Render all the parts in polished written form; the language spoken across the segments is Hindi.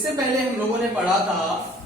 इससे पहले हम लोगों ने पढ़ा था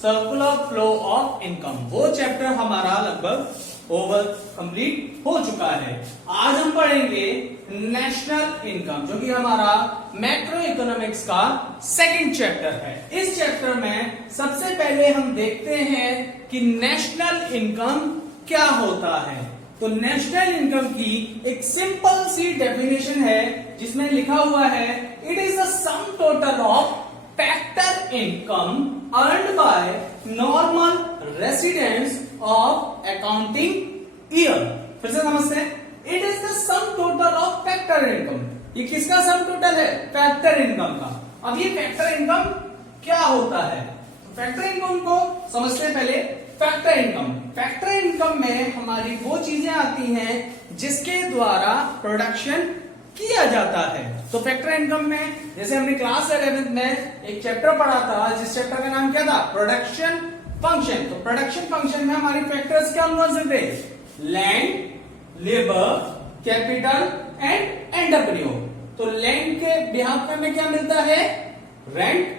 सर्कुलर फ्लो ऑफ इनकम। वो चैप्टर हमारा लगभग ओवर कंप्लीट हो चुका है। आज हम पढ़ेंगे नेशनल इनकम, जो कि हमारा मैक्रो इकोनॉमिक्स का सेकंड चैप्टर है। इस चैप्टर में सबसे पहले हम देखते हैं कि नेशनल इनकम क्या होता है। तो नेशनल इनकम की एक सिंपल सी डेफिनेशन है जिसमें लिखा हुआ है, it is the sum total of factor income earned by normal residents of accounting year. फिर से समझते हैं, it is the sum total of factor income. ये किसका सम टोटल है? फैक्टर इनकम का। अब ये फैक्टर इनकम क्या होता है? तो फैक्टर इनकम को समझते हैं पहले। फैक्टर इनकम में हमारी वो चीजें आती हैं जिसके द्वारा प्रोडक्शन किया जाता है। तो फैक्टर इनकम में जैसे हमने क्लास 11th में एक चैप्टर पढ़ा था, जिस चैप्टर का नाम क्या था? Production function. तो प्रोडक्शन फंक्शन में हमारी फैक्टर्स क्या होने थे? Land, labour, capital and entrepreneur. तो लैंड के बिहाफ में क्या मिलता है? रेंट।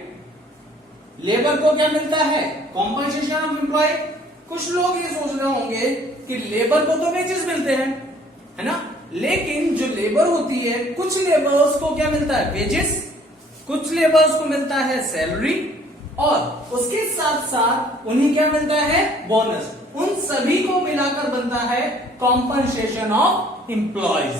लेबर को क्या मिलता है? Compensation of employ. कुछ लोग ये सोच रहे होंगे कि लेबर को तो वेजेस मिलते हैं, है ना, लेकिन जो लेबर होती है, कुछ लेबर्स को क्या मिलता है? वेजेस, कुछ लेबर्स को मिलता है सैलरी, और उसके साथ साथ उन्हें क्या मिलता है? बोनस। उन सभी को मिलाकर बनता है कॉम्पनसेशन ऑफ एम्प्लॉयज।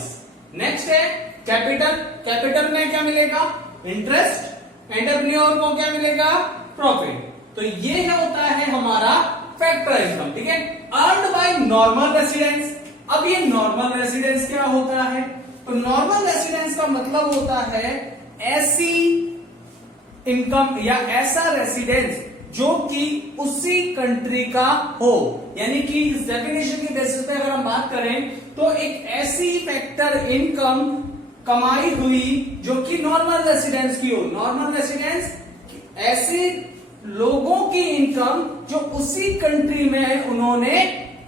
नेक्स्ट है कैपिटल में क्या मिलेगा? इंटरेस्ट। एंटरप्रेन्योर को क्या मिलेगा? प्रॉफिट। तो ये होता है हमारा फैक्टर इनकम, ठीक है, अर्न्ड बाय नॉर्मल रेसिडेंट्स। अब ये नॉर्मल रेसिडेंस क्या होता है? तो नॉर्मल रेसिडेंस का मतलब होता है ऐसी इनकम या ऐसा रेसिडेंस जो कि उसी कंट्री का हो। यानी कि इस डेफिनेशन की बेसिस पे अगर हम बात करें तो एक ऐसी फैक्टर इनकम कमाई हुई जो कि नॉर्मल रेसिडेंस की हो। नॉर्मल रेसिडेंस ऐसे लोगों की इनकम जो उसी कंट्री में उन्होंने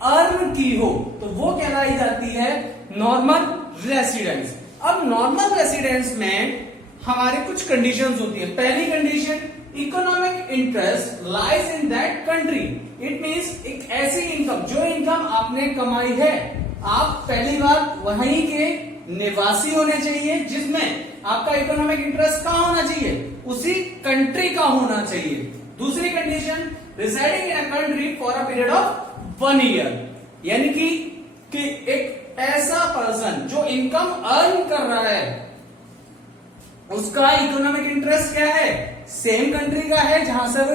अर्न की हो, तो वो कहलाई जाती है नॉर्मल रेसिडेंस। अब नॉर्मल रेसिडेंस में हमारे कुछ कंडीशंस होती है। पहली condition, economic interest lies in that country. It means एक ऐसी इनकम, जो इनकम आपने कमाई है, आप पहली बार वहीं के निवासी होने चाहिए, जिसमें आपका इकोनॉमिक इंटरेस्ट कहां होना चाहिए? उसी कंट्री का होना चाहिए। दूसरी condition, residing in a country for a period of 1 year. यानी कि एक ऐसा पर्सन जो इनकम अर्न कर रहा है, उसका इकोनॉमिक इंटरेस्ट क्या है? सेम कंट्री का है जहां से वो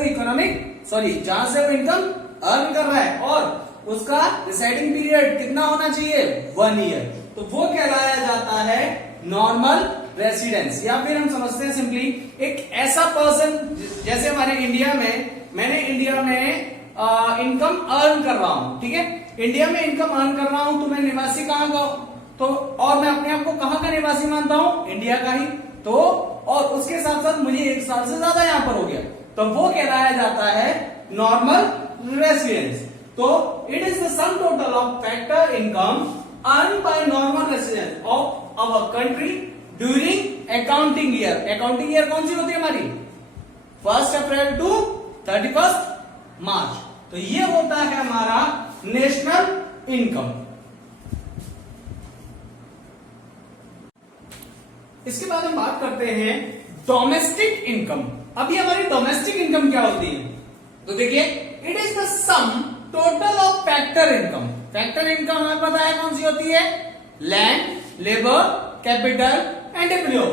जहां से वो इनकम अर्न कर रहा है, और उसका रिसाइडिंग पीरियड कितना होना चाहिए? 1 ईयर। तो वो कहलाया जाता है नॉर्मल रेसिडेंस। या फिर हम समझते हैं सिंपली, एक ऐसा पर्सन, जैसे हमारे इंडिया में, मैंने इंडिया में इनकम अर्न कर रहा हूं, ठीक है, इंडिया में इनकम अर्न कर रहा हूं, तो मैं निवासी कहां का? तो और मैं अपने आप को कहां का निवासी मानता हूं? इंडिया का ही। तो और उसके साथ साथ मुझे 1 साल से ज्यादा यहां पर हो गया, तो वो कहलाया जाता है नॉर्मल रेसिडेंस। तो it is the sum total of factor income earn by normal residence of our country during accounting year. Accounting year कौन सी होती है हमारी? 1 अप्रैल टू 31 मार्च। तो ये होता है हमारा नेशनल इनकम। इसके बाद हम बात करते हैं डोमेस्टिक इनकम। अभी हमारी डोमेस्टिक इनकम क्या होती है? तो देखिए, it is the sum total of factor income. Factor income हमें पता है कौन सी होती है? Land, labour, capital, entrepreneur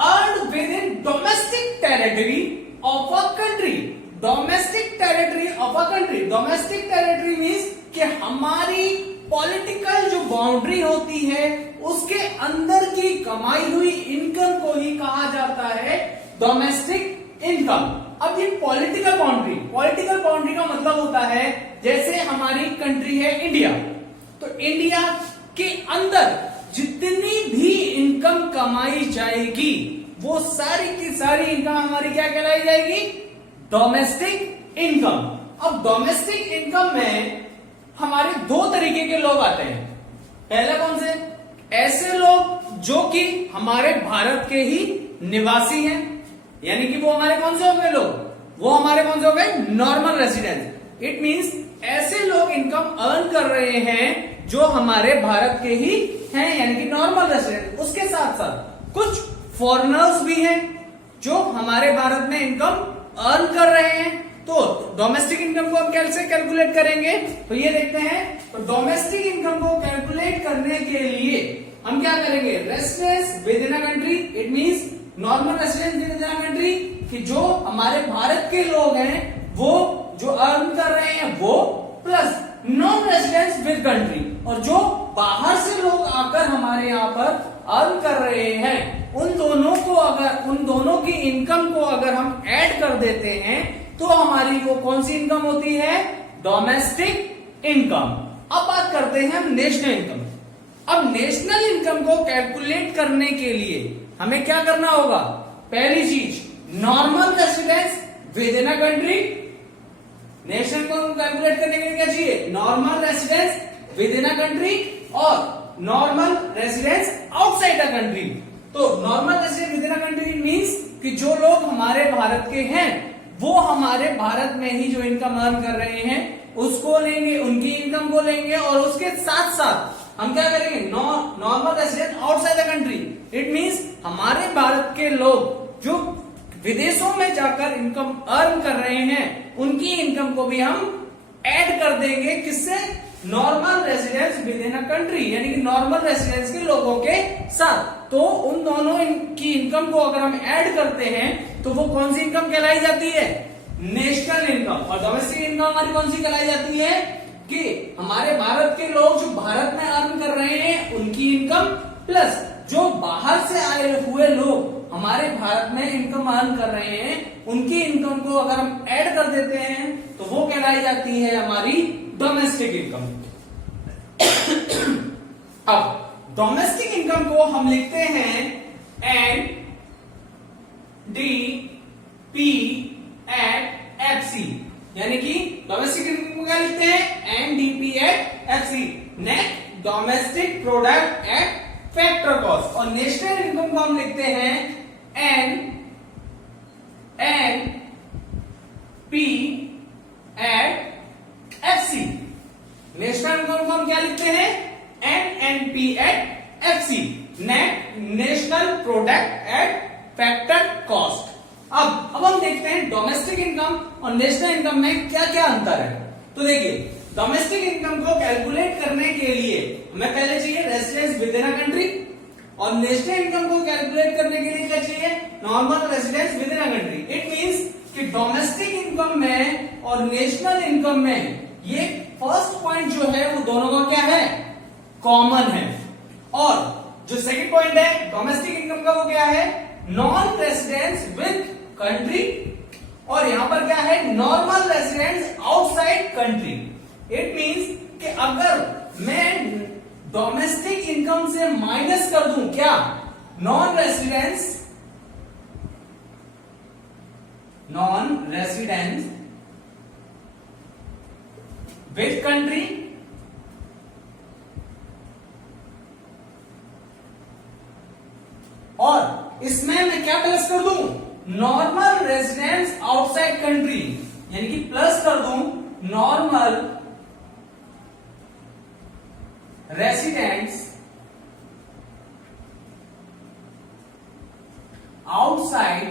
earned with in domestic territory of a country. Domestic territory of a country. Domestic territory means कि हमारी पॉलिटिकल जो बाउंड्री होती है, उसके अंदर की कमाई हुई इनकम को ही कहा जाता है डोमेस्टिक इनकम। अब ये पॉलिटिकल बाउंड्री का मतलब होता है, जैसे हमारी कंट्री है इंडिया, तो इंडिया के अंदर जितनी भी इनकम कमाई जाएगी, वो सारी की सारी इनकम हमारी क्या कहलाई जाएगी? Domestic income. अब डोमेस्टिक इनकम में हमारे 2 तरीके के लोग आते हैं। पहला कौन से? ऐसे लोग जो कि हमारे भारत के ही निवासी हैं, यानी कि वो हमारे कौन से हो गए लोग, वो हमारे कौन से हो गए, नॉर्मल रेसिडेंट। इट मींस ऐसे लोग इनकम अर्न कर रहे हैं जो हमारे भारत के ही हैं, यानी कि नॉर्मल रेसिडेंट। उसके साथ साथ कुछ फॉरेनर्स भी हैं जो हमारे भारत में इनकम अर्न कर रहे हैं। तो डोमेस्टिक इनकम को हम कैसे कैलकुलेट करेंगे, तो ये देखते हैं। तो डोमेस्टिक इनकम को कैलकुलेट करने के लिए हम क्या करेंगे, residence within a country, it means normal residence within a country, कि जो हमारे भारत के लोग हैं वो जो अर्न कर रहे हैं वो, plus non residence with country, और जो बाहर से लोग आकर हमारे यहाँ पर अर्न कर रहे हैं, उन दोनों की इनकम को अगर हम ऐड कर देते हैं तो हमारी वो कौन सी इनकम होती है, डोमेस्टिक इनकम। अब बात करते हैं हम नेशनल इनकम। अब नेशनल इनकम को कैलकुलेट करने के लिए हमें क्या करना होगा, पहली चीज normal residence within a country. National income calculate करने के लिए क्या चाहिए, normal residence within a country और normal residence outside the country. तो normal residence within a country means कि जो लोग हमारे भारत के हैं वो हमारे भारत में ही जो इनकम अर्न कर रहे हैं उसको लेंगे, उनकी इनकम को लेंगे, और उसके साथ साथ हम क्या करेंगे, normal resident outside the country. It means हमारे भारत के लोग जो विदेशों में जाकर इनकम अर्न कर रहे हैं उनकी इनकम को भी हम ऐड कर देंगे, किससे, normal residence within a country, यानी कि नॉर्मल रेसिडेंस के लोगों के साथ। तो उन दोनों की इनकम को अगर हम ऐड करते हैं तो वो कौन सी इनकम कहलाई जाती है, नेशनल इनकम। और डोमेस्टिक इनकम हमारी कौन सी कहलाई जाती है, कि हमारे भारत के लोग जो भारत में अर्न कर रहे हैं उनकी इनकम, प्लस जो बाहर से आए हुए लोग हमारे भारत में इनकम अर्न कर रहे हैं उनकी इनकम को अगर हम ऐड कर देते हैं तो वो कहलाई जाती है हमारी डोमेस्टिक इनकम। अब डोमेस्टिक इनकम को हम लिखते हैं N D P at F C, यानी कि डोमेस्टिक इनकम को क्या लिखते हैं, N D P at F C, net domestic product at factor cost. और नेशनल इनकम को हम लिखते हैं N P at F C. National income को हम क्या लिखते हैं, N P at F C, net national product at factor cost. अब हम देखते हैं डोमेस्टिक इनकम और नेशनल इनकम में क्या क्या अंतर है। तो देखिए, डोमेस्टिक इनकम को कैलकुलेट करने के लिए हमें पहले चाहिए residence within a country, और नेशनल इनकम को कैलकुलेट करने के लिए क्या चाहिए, normal residence within a country. It means कि डोमेस्टिक इनकम में और नेशनल इनकम में ये फर्स्ट पॉइंट जो है वो दोनों का क्या है, कॉमन है। और जो सेकंड पॉइंट है डोमेस्टिक इनकम का वो क्या है, नॉन रेसिडेंस विद कंट्री, और यहां पर क्या है, normal residence outside country. It means कि अगर मैं डोमेस्टिक इनकम से माइनस कर दूं क्या, नॉन रेसिडेंस विद कंट्री, और इसमें मैं क्या प्लस कर दूं, नॉर्मल रेसिडेंस आउटसाइड कंट्री, यानी कि प्लस कर दूं नॉर्मल रेसिडेंस आउटसाइड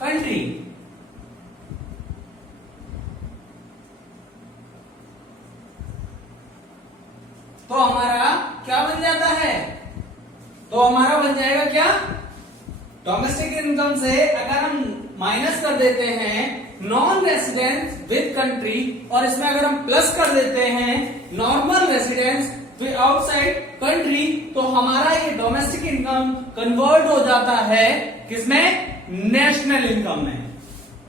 कंट्री। तो हमारा क्या बन जाता है, तो हमारा बन जाएगा क्या, डोमेस्टिक इनकम से अगर हम माइनस कर देते हैं नॉन रेसिडेंस विद कंट्री, और इसमें अगर हम प्लस कर देते हैं normal residence with outside country, तो हमारा ये डोमेस्टिक इनकम कन्वर्ट हो जाता है किसमें, नेशनल इनकम में।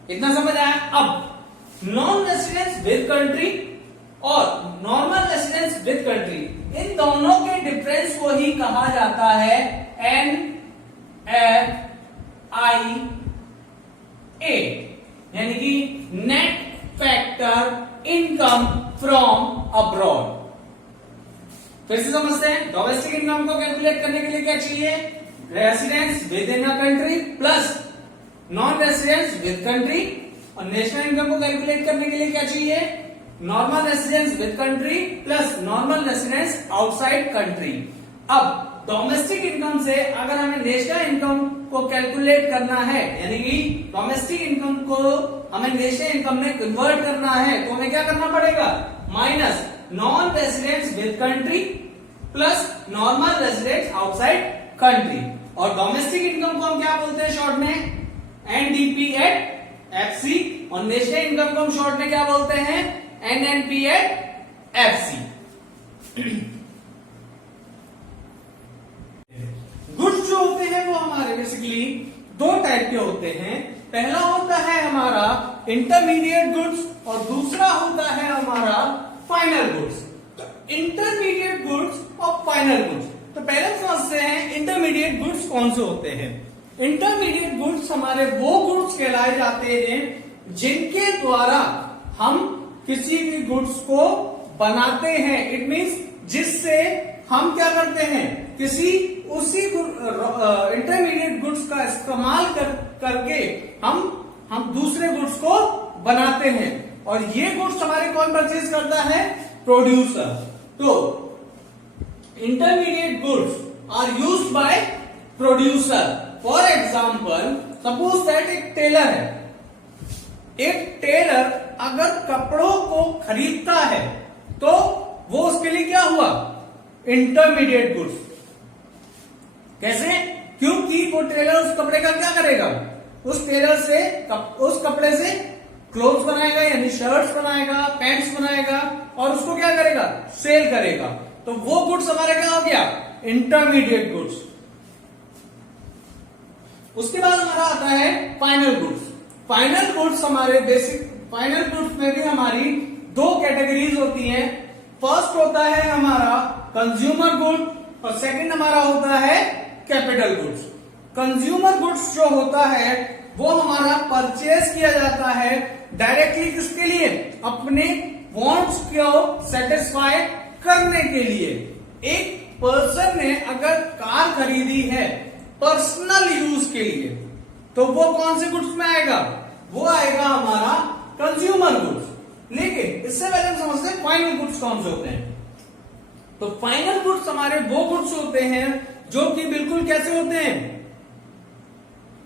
इतना समझ आया। अब नॉन रेसिडेंस विद कंट्री और नॉर्मल रेसिडेंस विद कंट्री, इन दोनों के डिफरेंस को ही कहा जाता है NFIA, यानी कि net factor income from abroad. फिर से समझते हैं, डोमेस्टिक इनकम को कैलकुलेट करने के लिए क्या चाहिए, residents with in a country plus non residents with country. और नेशनल इनकम को कैलकुलेट करने के लिए क्या चाहिए? Normal residents with country plus normal residents outside country. अब डोमेस्टिक इनकम से अगर हमें नेशनल इनकम को कैलकुलेट करना है, यानी कि डोमेस्टिक इनकम को हमें नेशनल इनकम में कन्वर्ट करना है, तो हमें क्या करना पड़ेगा? Minus non residents with country plus normal residents outside country. और डोमेस्टिक इनकम को हम क्या बोलते हैं शॉर्ट में? NDP at FC. और नेशनल इनकम को हम शॉर्ट में क्या बोलते हैं? NNP eight FC. गुड्स जो होते हैं वो हमारे बेसिकली दो टाइप के होते हैं। पहला होता है हमारा इंटरमीडिएट गुड्स और दूसरा होता है हमारा फाइनल गुड्स। तो इंटरमीडिएट गुड्स और फाइनल गुड्स, तो पहले समझते हैं इंटरमीडिएट गुड्स कौन से होते हैं। इंटरमीडिएट गुड्स हमारे वो गुड्स कहलाए जाते हैं जिनके द्वारा हम किसी भी गुड्स को बनाते हैं। इट मीन्स जिससे हम क्या करते हैं? किसी उसी इंटरमीडिएट गुड्स का इस्तेमाल करके हम दूसरे गुड्स को बनाते हैं। और ये गुड्स हमारे कौन परचेज करता है? प्रोड्यूसर। तो intermediate goods are used by producer. For example, suppose that एक टेलर है। एक टेलर अगर कपड़ों को खरीदता है तो वो उसके लिए क्या हुआ? Intermediate goods. कैसे? क्योंकि वो टेलर उस कपड़े का क्या करेगा? उस टेलर से उस कपड़े से क्लोथ्स बनाएगा, यानी शर्ट्स बनाएगा, पैंट्स बनाएगा और उसको क्या करेगा? सेल करेगा। तो वो गुड्स हमारे क्या हो गया? Intermediate goods. उसके बाद हमारा आता है फाइनल गुड्स। फाइनल गुड्स हमारे फाइनल गुड्स में भी हमारी दो कैटेगरीज होती हैं। फर्स्ट होता है हमारा कंज्यूमर गुड और सेकंड हमारा होता है कैपिटल गुड्स। कंज्यूमर गुड्स जो होता है वो हमारा परचेज किया जाता है डायरेक्टली किसके लिए? अपने वांट्स को सेटिस्फाई करने के लिए। एक पर्सन ने अगर कार खरीदी है पर्सनल यूज के लिए, तो वो कौन से गुड्स में आएगा? वो आएगा हमारा कंज्यूमर गुड्स। लेकिन इससे पहले हम समझते हैं फाइनल गुड्स कौन से होते हैं। तो फाइनल गुड्स हमारे वो गुड्स होते हैं जो कि बिल्कुल कैसे होते हैं?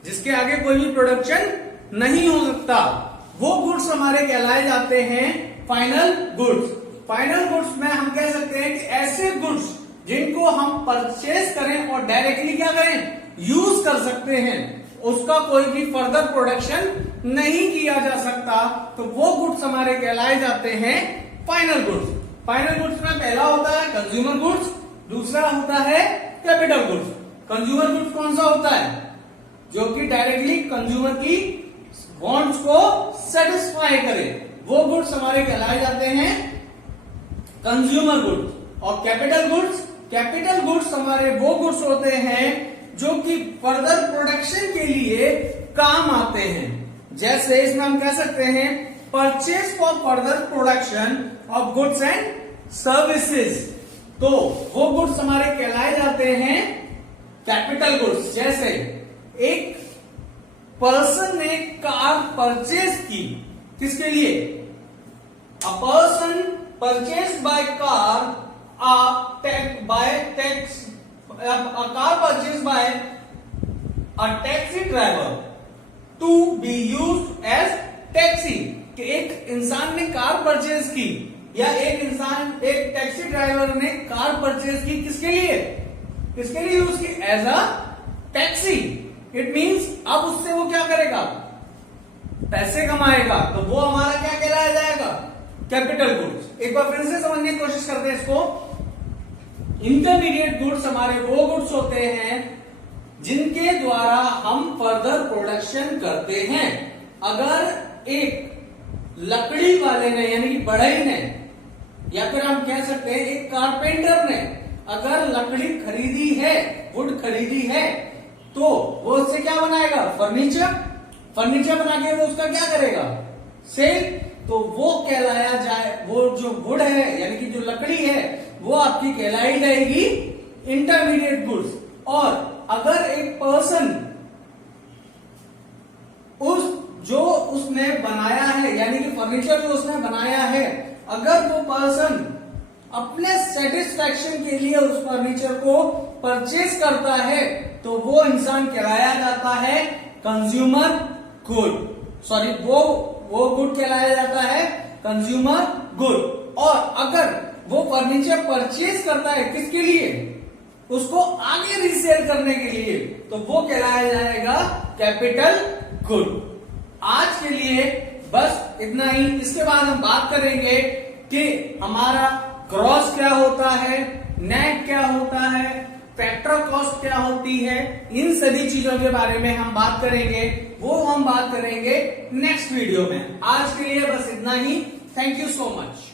जिसके आगे कोई भी प्रोडक्शन नहीं हो सकता। वो गुड्स हमारे कहलाए जाते हैं फाइनल गुड्स। फाइनल गुड्स में हम कह सकते हैं कि ऐसे गुड्स जिनको हम परचेज करें और डायरेक्टली क्या करें? यूज कर सकते हैं, उसका कोई भी फर्दर प्रोडक्शन नहीं किया जा सकता, तो वो गुड्स हमारे कहलाए जाते हैं फाइनल गुड्स। फाइनल गुड्स में पहला होता है कंज्यूमर गुड्स, दूसरा होता है कैपिटल गुड्स। कंज्यूमर गुड्स कौन सा होता है? जो कि डायरेक्टली कंज्यूमर की वांट्स को सेटिस्फाई करे, वो गुड्स हमारे कहलाए जाते हैं कंज्यूमर गुड्स। और कैपिटल गुड्स हमारे वो गुड्स होते हैं जो कि फर्दर प्रोडक्शन के लिए काम आते हैं। जैसे इसमें हम कह सकते हैं purchase for further production of goods and services. तो वो गुड्स हमारे कहलाए जाते हैं कैपिटल गुड्स। जैसे एक पर्सन ने कार परचेज की, किसके लिए? A person purchase by car a car purchased by a taxi driver to be used as taxi। कि एक इंसान ने कार परचेज की या एक टैक्सी ड्राइवर ने कार परचेज की, किसके लिए यूज की? As a taxi. It means अब उससे वो क्या करेगा? पैसे कमाएगा। तो वो हमारा क्या कहलाया जाएगा? Capital goods. एक बार फिर से समझने की कोशिश करते हैं इसको। इंटरमीडिएट गुड्स हमारे वो गुड्स होते हैं जिनके द्वारा हम फर्दर प्रोडक्शन करते हैं। अगर एक लकड़ी वाले ने, यानी कि बढ़ई ने, या फिर हम कह सकते हैं एक कारपेंटर ने अगर लकड़ी खरीदी है, वुड खरीदी है, तो वो उससे क्या बनाएगा? फर्नीचर बना के वो उसका क्या करेगा? सेल। तो वो कहलाया जाए, वो जो वुड है यानी कि जो लकड़ी है वो आपकी कहलाई जाएगी इंटरमीडिएट गुड्स। और अगर एक पर्सन जो उसने बनाया है, यानी कि फर्नीचर जो उसने बनाया है, अगर वो पर्सन अपने सेटिस्फैक्शन के लिए उस फर्नीचर को परचेज करता है तो वो इंसान कहलाया जाता है कंज्यूमर गुड। सॉरी, वो गुड कहलाया जाता है कंज्यूमर गुड। और अगर वो फर्नीचर परचेज करता है किसके लिए, उसको आगे रीसेल करने के लिए, तो वो कहलाया जाएगा कैपिटल गुड। आज के लिए बस इतना ही। इसके बाद हम बात करेंगे कि हमारा ग्रॉस क्या होता है, नेट क्या होता है, फैक्टर कॉस्ट क्या होती है, इन सभी चीजों के बारे में हम बात करेंगे। वो हम बात करेंगे नेक्स्ट वीडियो में। आज के लिए बस इतना ही। Thank you so much.